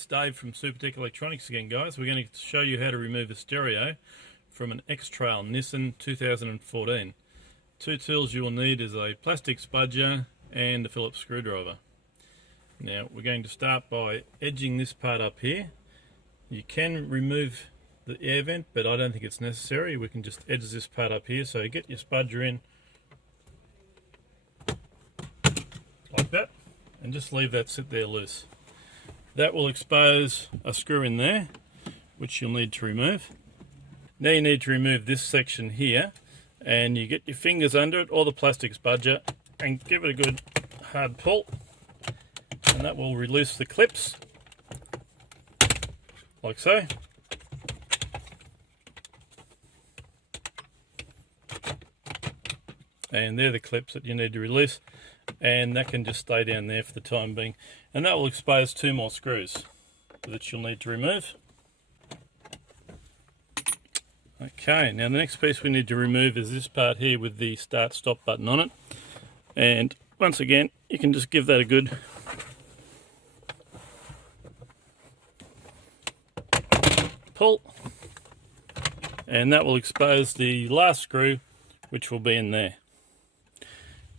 It's Dave from Supertech Electronics again, guys. We're going to show you how to remove a stereo from an Xtrail Nissan 2014. Two tools you will need is a plastic spudger and a Phillips screwdriver. Now we're going to start by edging this part up here. You can remove the air vent, but I don't think it's necessary. We can just edge this part up here. So get your spudger in like that and just leave that sit there loose. That will expose a screw in there, which you'll need to remove. Now you need to remove this section here, and you get your fingers under it or the plastic spudger and give it a good hard pull, and that will release the clips like so. And they're the clips that you need to release, and that can just stay down there for the time being, and that will expose two more screws that you'll need to remove. Okay, now the next piece we need to remove is this part here with the start stop button on it, and once again you can just give that a good pull, and that will expose the last screw, which will be in there.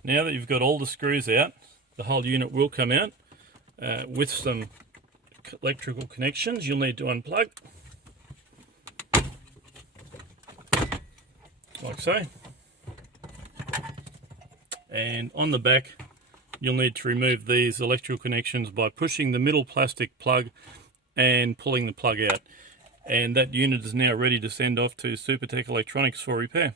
Now that you've got all the screws out, the whole unit will come out with some electrical connections you'll need to unplug, like so. And on the back you'll need to remove these electrical connections by pushing the middle plastic plug and pulling the plug out. And that unit is now ready to send off to Supertech Electronics for repair.